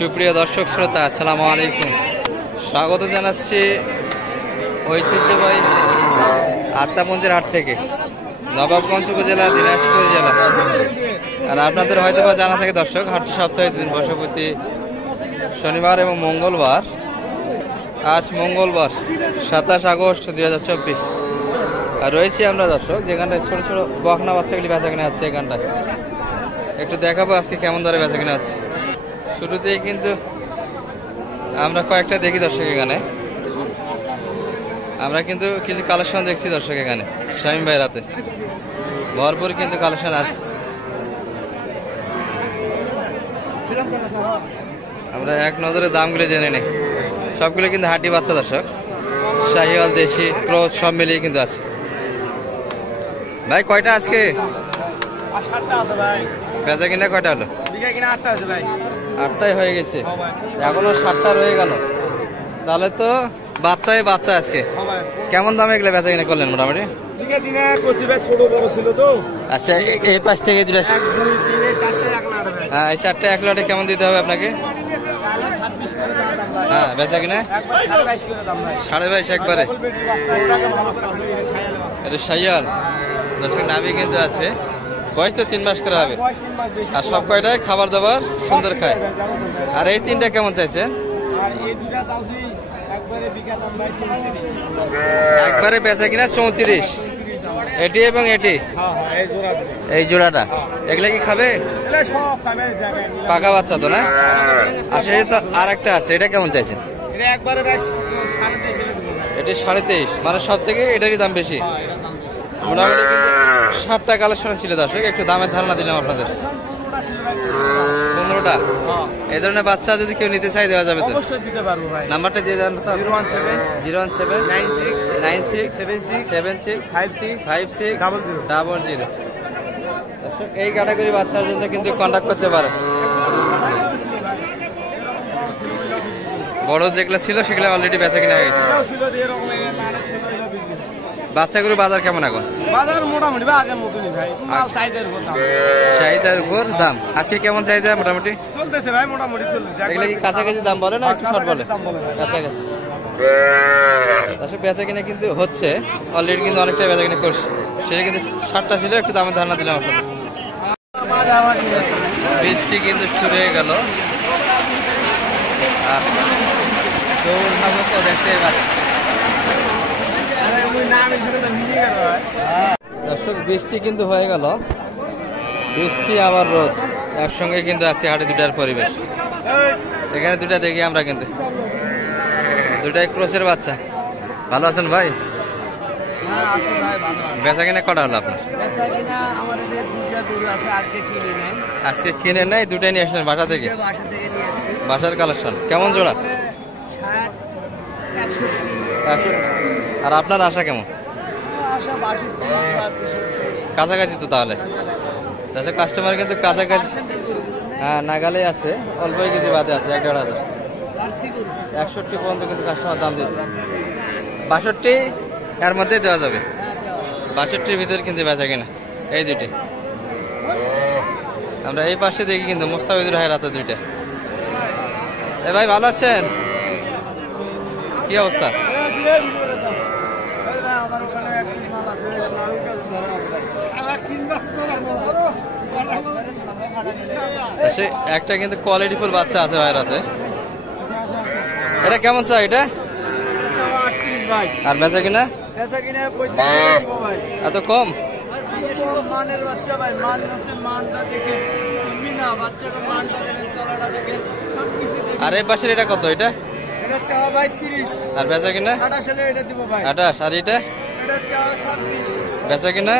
সুপ্রিয় দর্শক শ্রোতা, আসসালামু আলাইকুম। স্বাগত জানাচ্ছি ঐতিহ্যবাহী আত্মাপুঞ্জের হাট থেকে, নবাবগঞ্জ উপজেলা, দিনাজপুর জেলা। আর আপনাদের হয়তো বা জানা থাকে দর্শক, হাটটি সপ্তাহে দিন বসে প্রতি শনিবার এবং মঙ্গলবার। আজ মঙ্গলবার 27 আগস্ট 2024। আর রয়েছি আমরা দর্শক যেখানটায় ছোট ছোট বকনা বাচ্চাগুলি বেচা কিনা হচ্ছে। এখানটায় একটু দেখাবো আজকে কেমন দরে বেচা কিনা হচ্ছে। শুরুতেই কিন্তু আমরা কয়েকটা দেখি দর্শক। এখানে আমরা কিন্তু কিছু কালেকশন দেখছি দর্শক। এখানে শামীম ভাইয়ের হাতে ভরপুর কিন্তু কালেকশন আছে। আমরা এক নজরে দামগুলো জেনে নেই। সবগুলো কিন্তু হাড্ডি বাচ্চা দর্শক, শাহিওয়াল, দেশি, ক্রস সব মিলিয়ে কিন্তু আছে। ভাই কয়টা আজকে? বেচা কিনা কয়টা হলো? 8টাই হয়ে গেছে, এখনো 7টা রয়ে গেল। তাহলে তো বাচ্চাই বাচ্চা আজকে। কেমন দামে এগুলো বেচা কিনা করলেন মোটামুটি? আচ্ছা, এই পাশ থেকে দুটা। হ্যাঁ, এই 4টে 1 লটে কেমন দিতে হবে আপনাকে? হ্যাঁ, বেচা কিনা 22.5 একবারে। এটা শাহিওয়াল দর্শক, নাভি কিন্তু আছে। বয়স তো 3 মাস করে হবে। আর সব কয়টায় খাবার দাবার সুন্দর খায়। আর এই 3টা কেমন চাইছেন? একবারে বেচা কিনা 34। এটি এবং এটি, এই জোড়াটা, এগুলা কি খাবে? পাকা বাচ্চা তো না? আর সেটা তো আর একটা আছে, এটা কেমন চাইছেন? এটি 23.5, মানে সব থেকে এটারই দাম বেশি। মোটামুটি কিন্তু 7টা কালেকশন ছিল দর্শক। একটু দামের ধারণা দিলাম আপনাদের। 15টা। এই ধরনের বাচ্চা যদি কেউ নিতে চাই দেওয়া যাবে তো? নাম্বারটা দিয়ে দেন তো। 0179676565600। এই ক্যাটাগরি বাচ্চার জন্য কিন্তু কন্ট্যাক্ট করতে পারে। বড় যেগুলো ছিল সেগুলো অলরেডি বেচা কিনা হয়ে গেছে। বাচ্চাগুলো বাজার কেমন এখন? বাজার মোটামুটি আগের মতনই ভাই, মাল চাহিদার উপর দাম। চাহিদার উপর দাম। আজকে কেমন চাহিদা? মোটামুটি চলতেছে ভাই, মোটামুটি চলতেছে। এগুলো কি কাছাকাছি দাম বলে না একটু শর্ট বলে? কাছাকাছি। আসলে বেচা কিনা কিন্তু হচ্ছে অলরেডি, কিন্তু অনেকটাই বেচা কিনা করছে। সেটা কিন্তু 7টা ছিল। একটু দামের ধারণা দিলাম আপনাদের। বৃষ্টি কিন্তু শুরু হয়ে গেল। আর দৌড় খাবো তো দেখতে পাচ্ছি দর্শক, বৃষ্টি কিন্তু হয়ে গেল। বৃষ্টি আবার রোদ একসঙ্গে কিন্তু আছে হাটে। দুটার পরিবেশ এখানে দুটা দেখি আমরা, কিন্তু দুটাই ক্রসের বাচ্চা। ভালো আছেন ভাই? বেচা কিনা কটা হলো আপনার? আজকে কিনে নাই, দুটাই নিয়ে আসলেন বাসা থেকে? বাসার কালেকশন কেমন জোড়া? আর আপনার আশা কেমন? কাছাকাছি তো তাহলে। আচ্ছা, কাস্টমার কিন্তু কাছাকাছি। হ্যাঁ, নাগালে আছে, অল্পই কিছু বাদে আছে। 11,000 61 পর্যন্ত কিন্তু কাস্টমার দাম দিচ্ছে। 62 এর মধ্যে দেওয়া যাবে। 62-র ভিতরে কিন্তু বেচা কিনা এই দুটি। আমরা এই পাশে দেখি কিন্তু মোস্তাফিজুর ভাইয়ের হাতে দুইটা। এ ভাই ভালো আছেন? কি অবস্থা? একটা কিন্তু কোয়ালিটিফুল বাচ্চা আছে ভাইয়ের হাতে। এটা কেমন চাই এটা? আর বেচা কিনা এত কম? আর এই পাশের এটা কত? এটা আর বেচা কিনা 28। আর এটা বেচা কিনা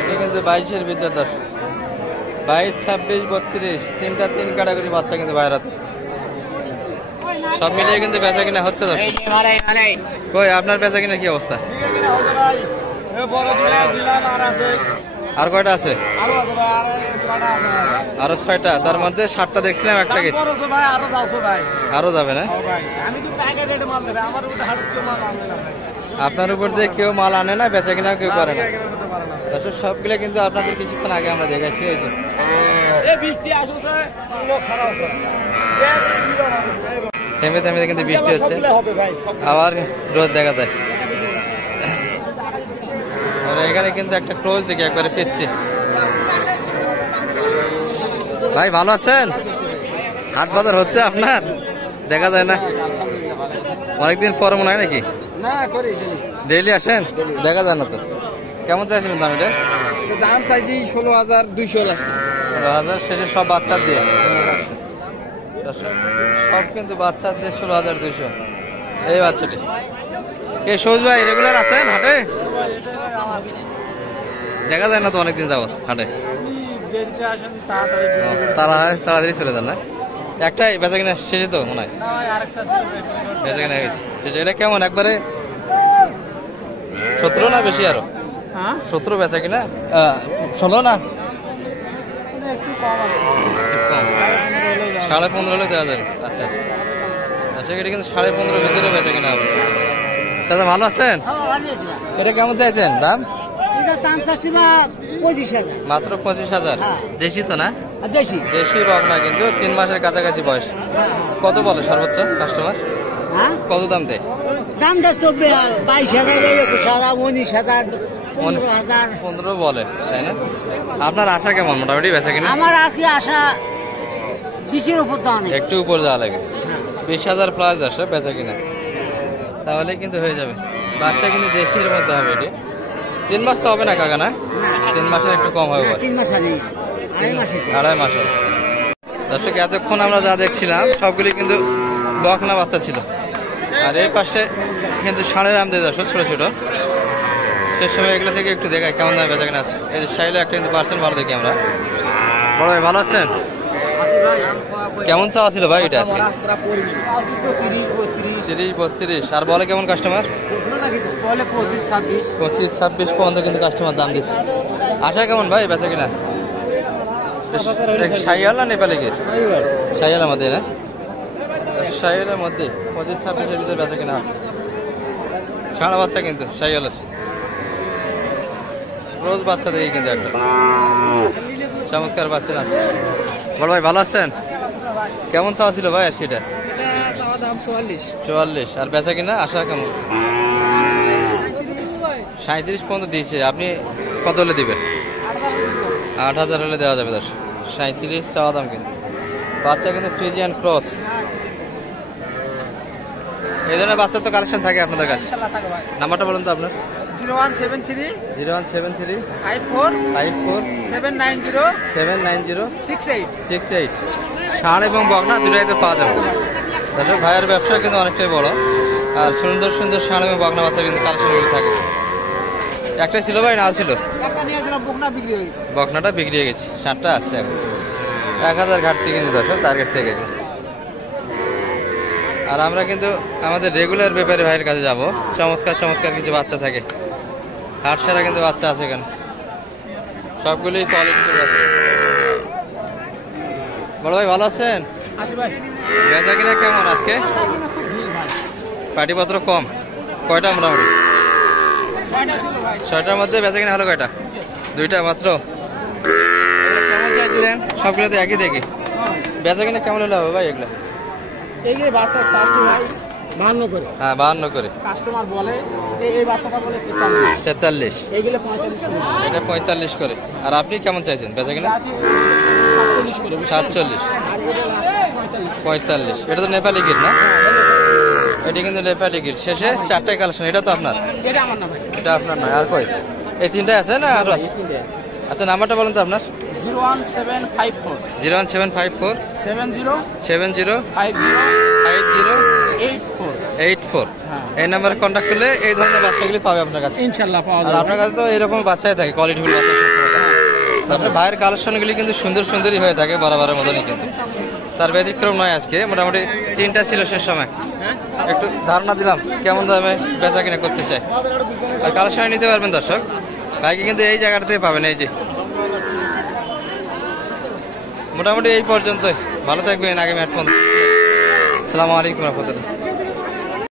এটা কিন্তু 22-এর ভিতর। 22, 26, 32, 3 ক্যাটাগরি বাচ্চা কিন্তু বাইরে সব মিলিয়ে কিন্তু বেচা কিনা হচ্ছে দর্শক। কই আপনার বেচা কিনা কি অবস্থা? আর কয়টা আছে? আরো 6টা। তার মধ্যে 7টা দেখছিলাম, একটা গেছে। আরো যাবে না? আপনার উপর দিয়ে কেউ মাল আনে না, বেচা কিনা কেউ করে না। সবগুলো কিন্তু আপনাদের কিছুক্ষণ আগে আমরা দেখাচ্ছি। থেমে থেমে কিন্তু বৃষ্টি হচ্ছে, আবার রোদ দেখা যায়। আর এখানে কিন্তু একটা ক্লোজ দেখি একবারে পেচ্ছি। ভাই ভালো আছেন? হাট বাজার হচ্ছে আপনার? দেখা যায় না, অনেকদিন পর মনে হয় নাকি? ডেইলি আসেন? দেখা যায় না তো। কেমন চাইছিলেন দাম? এটা দাম চাইছি 16,200 লাস্ট। 16,000 শেষে সব বাচ্চা দিয়ে, সব কিন্তু বাচ্চা দিয়ে 16,200। এই বাচ্চাটি এই সবুজ ভাই রেগুলার আছেন হাটে? দেখা যায় না তো অনেকদিন যাবত হাটে। তাড়াতাড়ি চলে যান না? একটাই বেচা কিনা শেষে তো মনে হয় বেচা কিনা গেছে। এটা কেমন একবারে 17 না বেশি? আরো 17 বেচা কিনা? 16 না? 15.5 হলে দেওয়া যাবে। আচ্ছা আচ্ছা আচ্ছা, এটা কিন্তু 15.5 ভিতরে বেচা কিনা হবে। চাচা ভালো আছেন? এটা কেমন চাইছেন দাম? মাত্র 25,000। দেশি তো না? দেশি বকনা, কিন্তু 3 মাসের কাছাকাছি বয়স। কত বলে সর্বোচ্চ কাস্টমার? কত দাম দেয়? দাম দেয় 22,000, 21,000, 15 বলে, তাই না? আপনার আশা কেমন মোটামুটি বেচা কিনা? আমার আর কি আশা 20-এর উপর দাম, একটু উপর যাওয়া লাগে। 20,000 প্লাস আসে বেচা কিনা, তাহলে কিন্তু হয়ে যাবে। বাচ্চা কিন্তু দেশির মধ্যে হবে। এটি 3 মাস তো হবে না কাকা না? 3 মাসের একটু কম হবে, 3 মাস আগে 2.5 মাস হবে। দর্শক এতক্ষণ আমরা যা দেখছিলাম সবগুলি কিন্তু বকনা বাচ্চা ছিল। আর এই পাশে কিন্তু ষাঁড়ের আমদানি দর্শক ছোট ছোট। সে সময় এগুলো থেকে একটু দেখায় কেমন দামে বেচা কিনা আছে। এই যে সাইলে একটা কিন্তু পার্সেন্ট ভালো দেখি আমরা। বড় ভাই ভালো আছেন? কেমন চাওয়া ছিল ভাই এটা আজকে? 30-32। আর বলে কেমন কাস্টমার? 25-26 পর্যন্ত কিন্তু কাস্টমার দাম দিচ্ছে। আশা কেমন ভাই বেচা কিনা? সাইয়াল না নেপালি গির? সাইয়ালের মধ্যে না? সাইয়ালের মধ্যে 25-26 ভিতরে বেচা কিনা। ষাঁড়া বাচ্চা কিন্তু সাইয়ালের, রোজ বাচ্চা দেখি কিন্তু একটা চমৎকার বাচ্চা আছে। বড় ভাই ভালো আছেন? কেমন চাওয়া ছিল ভাই আজকে এটা? 44। আর বেচা কিনা আশা কেমন? 37 পর্যন্ত দিয়েছে। আপনি কত হলে দিবেন? 8,000 হলে দেওয়া যাবে। 37 চাওয়া দাম। কিন্তু বাচ্চা কিন্তু ফ্রিজিয়ান ক্রস, এই ধরনের বাচ্চার তো কালেকশন থাকে আপনাদের কাছে। নাম্বারটা বলুন তো আপনার। 0173 54 790 68। ষাঁড় এবং বকনা দুটাই তো পাওয়া যাবে। দর্শক ভাইয়ের ব্যবসা কিন্তু অনেকটাই বড়, আর সুন্দর সুন্দর ষাঁড় এবং বকনা বাচ্চা কিন্তু কালেকশনগুলি থাকে। একটাই ছিল ভাই না ছিল? বকনাটা বিক্রি হয়ে গেছে, ষাঁড়টা আসছে এখন। 1,000 ঘাটতি কিন্তু দর্শক তার কাছ থেকে। আর আমরা কিন্তু আমাদের রেগুলার ব্যাপারে ভাইয়ের কাছে যাব। চমৎকার চমৎকার কিছু বাচ্চা থাকে, হাট সারা কিন্তু বাচ্চা আছে এখানে, সবগুলোই কোয়ালিটি। বড় ভাই ভালো আছেন? বেচা কিনা কেমন আজকে? পাটিপত্র কম, কয়টা মোটামুটি? 6টার মধ্যে বেচা কিনা হলো কয়টা? 2টা মাত্র। কেমন চাইছিলেন? সবগুলো তো একই দেখি। বেচা কিনা কেমন হলে হবে ভাই এগুলো? হ্যাঁ 52 করে। কাস্টমার বলে এই বাচ্চাটা বলে 43, 45। এটা 45 করে। আর আপনি কেমন চাইছেন বেচা কিনা? 47, 45। এটা তো নেপালি গির না? এটি কিন্তু নেপালি গির। শেষে 4টাই কালেকশন। এটা তো আপনার? এটা আপনার নয়। আর কই এই 3টাই আছে না আরো আছে? আচ্ছা নাম্বারটা বলুন তো আপনার। 01754 70 50 84। এই নাম্বারে কন্ট্যাক্ট করলে এই ধরনের বাচ্চাগুলি পাবে আপনার কাছে ইনশাআল্লাহ পাওয়া আর যাবে। আপনার কাছে তো এরকম বাচ্চাই থাকে, কোয়ালিটিফুল বাচ্চা। তারপরে ভাইয়ের কালেকশনগুলি কিন্তু সুন্দর সুন্দরই হয়ে থাকে বরাবরের মতনই, কিন্তু তার ব্যতিক্রম নয়। আজকে মোটামুটি 3টা ছিল শেষ সময়। একটু ধারণা দিলাম কেমন দামে বেচা কিনা করতে চাই। আর কালেকশন নিতে পারবেন দর্শক, ভাইকে কিন্তু এই জায়গাটাতে পাবেন। এই যে মোটামুটি এই পর্যন্তই। ভালো থাকবেন, আগামী 8 পর্যন্ত। আসসালামু আলাইকুম রহমতুল্লাহ।